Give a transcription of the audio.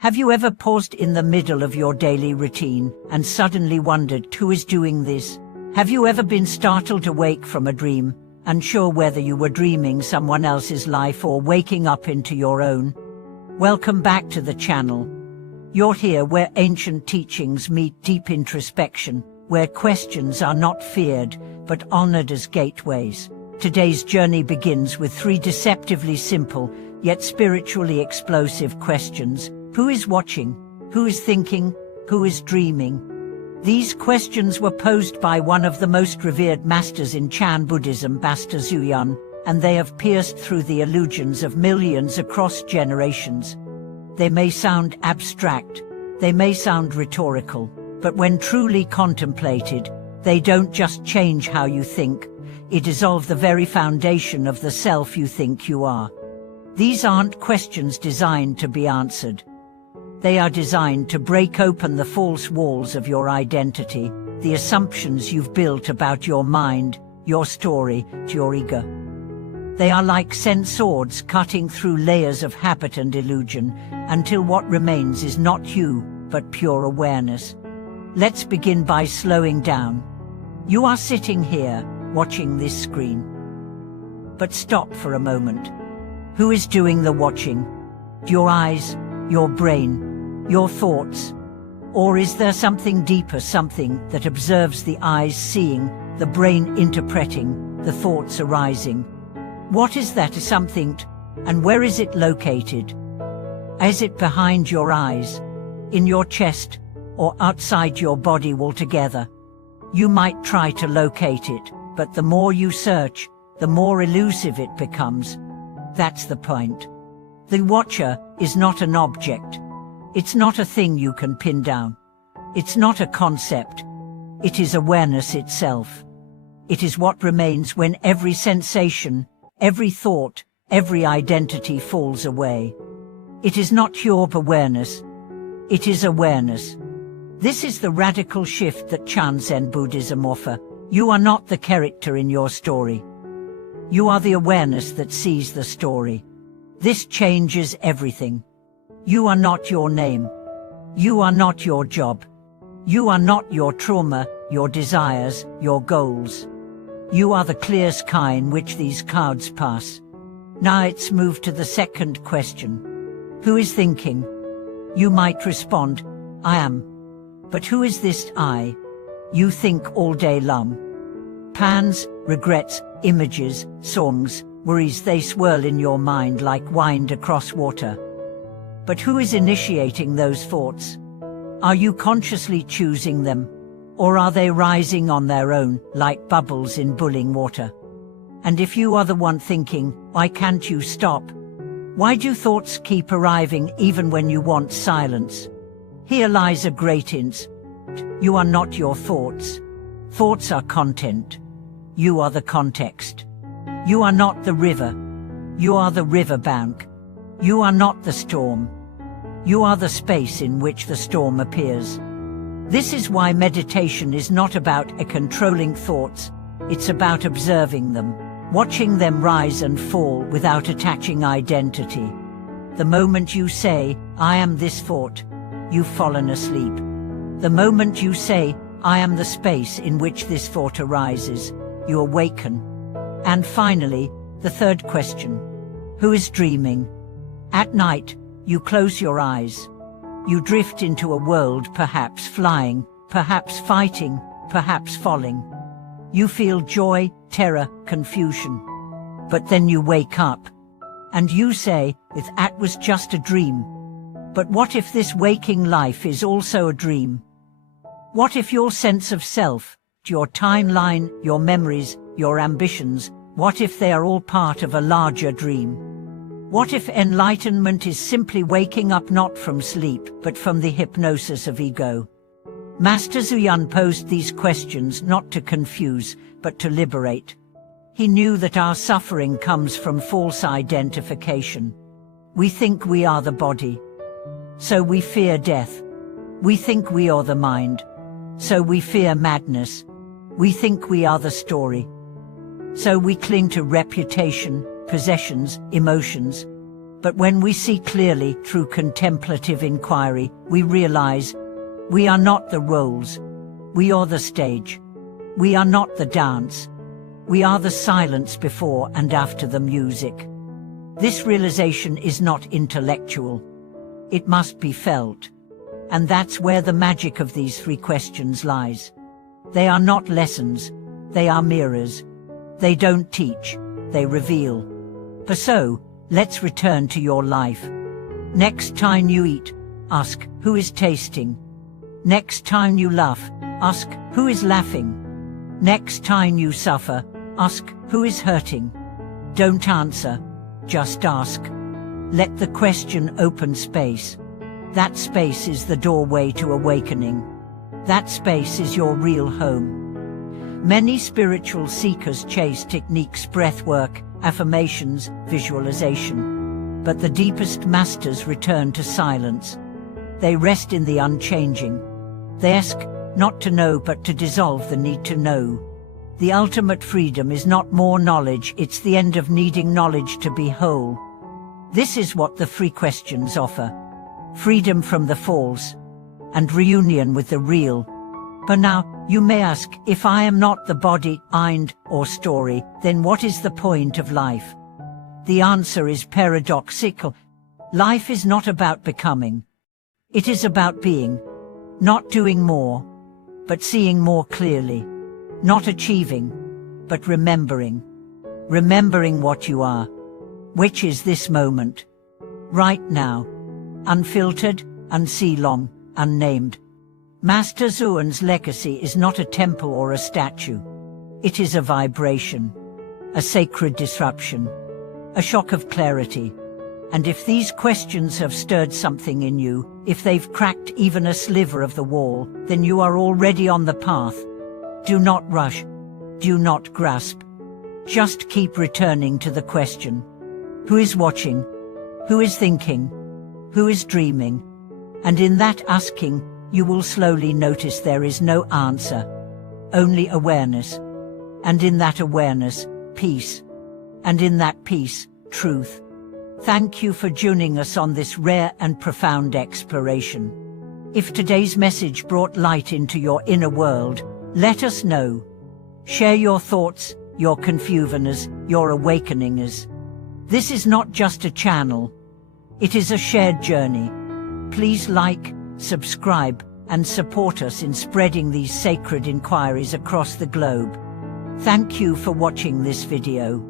Have you ever paused in the middle of your daily routine and suddenly wondered who is doing this? Have you ever been startled awake from a dream, unsure whether you were dreaming someone else's life or waking up into your own? Welcome back to the channel. You're here where ancient teachings meet deep introspection, where questions are not feared, but honored as gateways. Today's journey begins with three deceptively simple, yet spiritually explosive questions. Who is watching? Who is thinking? Who is dreaming? These questions were posed by one of the most revered masters in Chan Buddhism, Master Zuyan, and they have pierced through the illusions of millions across generations. They may sound abstract, they may sound rhetorical, but when truly contemplated, they don't just change how you think, it dissolve the very foundation of the self you think you are. These aren't questions designed to be answered. They are designed to break open the false walls of your identity, the assumptions you've built about your mind, your story, your ego. They are like sense swords cutting through layers of habit and illusion, until what remains is not you, but pure awareness. Let's begin by slowing down. You are sitting here, watching this screen. But stop for a moment. Who is doing the watching? Your eyes, your brain, your thoughts? Or is there something deeper, something that observes the eyes seeing, the brain interpreting, the thoughts arising? What is that something, and where is it located? Is it behind your eyes, in your chest, or outside your body altogether? You might try to locate it, but the more you search, the more elusive it becomes. That's the point. The watcher is not an object. It's not a thing you can pin down. It's not a concept. It is awareness itself. It is what remains when every sensation, every thought, every identity falls away. It is not your awareness. It is awareness. This is the radical shift that Chan Zen Buddhism offers. You are not the character in your story. You are the awareness that sees the story. This changes everything. You are not your name. You are not your job. You are not your trauma, your desires, your goals. You are the clear sky in which these clouds pass. Now let's move to the second question. Who is thinking? You might respond, I am. But who is this I? You think all day long. Plans, regrets, images, songs, worries, they swirl in your mind like wind across water. But who is initiating those thoughts? Are you consciously choosing them? Or are they rising on their own, like bubbles in boiling water? And if you are the one thinking, why can't you stop? Why do thoughts keep arriving even when you want silence? Here lies a great hint. You are not your thoughts. Thoughts are content. You are the context. You are not the river. You are the riverbank. You are not the storm. You are the space in which the storm appears. This is why meditation is not about controlling thoughts, it's about observing them, watching them rise and fall without attaching identity. The moment you say, I am this thought, you've fallen asleep. The moment you say, I am the space in which this thought arises, you awaken. And finally, the third question. Who is dreaming? At night, you close your eyes. You drift into a world, perhaps flying, perhaps fighting, perhaps falling. You feel joy, terror, confusion. But then you wake up. And you say, if that was just a dream. But what if this waking life is also a dream? What if your sense of self, your timeline, your memories, your ambitions, what if they are all part of a larger dream? What if enlightenment is simply waking up not from sleep, but from the hypnosis of ego? Master Zuyan posed these questions not to confuse, but to liberate. He knew that our suffering comes from false identification. We think we are the body. So we fear death. We think we are the mind. So we fear madness. We think we are the story. So we cling to reputation, possessions, emotions. But when we see clearly through contemplative inquiry, we realize we are not the roles, we are the stage. We are not the dance, we are the silence before and after the music. This realization is not intellectual. It must be felt. And that's where the magic of these 3 questions lies. They are not lessons, they are mirrors. They don't teach, they reveal. So, let's return to your life. Next time you eat, ask, who is tasting? Next time you laugh, ask, who is laughing? Next time you suffer, ask, who is hurting? Don't answer, just ask. Let the question open space. That space is the doorway to awakening. That space is your real home. Many spiritual seekers chase techniques, breathwork, affirmations, visualization. But the deepest masters return to silence. They rest in the unchanging. They ask not to know but to dissolve the need to know. The ultimate freedom is not more knowledge, it's the end of needing knowledge to be whole. This is what the 3 questions offer. Freedom from the false, and reunion with the real. But now, you may ask, if I am not the body, mind, or story, then what is the point of life? The answer is paradoxical. Life is not about becoming. It is about being. Not doing more, but seeing more clearly. Not achieving, but remembering. Remembering what you are, which is this moment. Right now. Unfiltered, unsealong, unnamed. Master Xuan's legacy is not a temple or a statue. It is a vibration, a sacred disruption, a shock of clarity. And if these questions have stirred something in you, if they've cracked even a sliver of the wall, then you are already on the path. Do not rush. Do not grasp. Just keep returning to the question. Who is watching? Who is thinking? Who is dreaming? And in that asking, you will slowly notice there is no answer, only awareness. And in that awareness, peace. And in that peace, truth. Thank you for joining us on this rare and profound exploration. If today's message brought light into your inner world, let us know. Share your thoughts, your confusioners, your awakeningers. This is not just a channel. It is a shared journey. Please like, subscribe, and support us in spreading these sacred inquiries across the globe. Thank you for watching this video.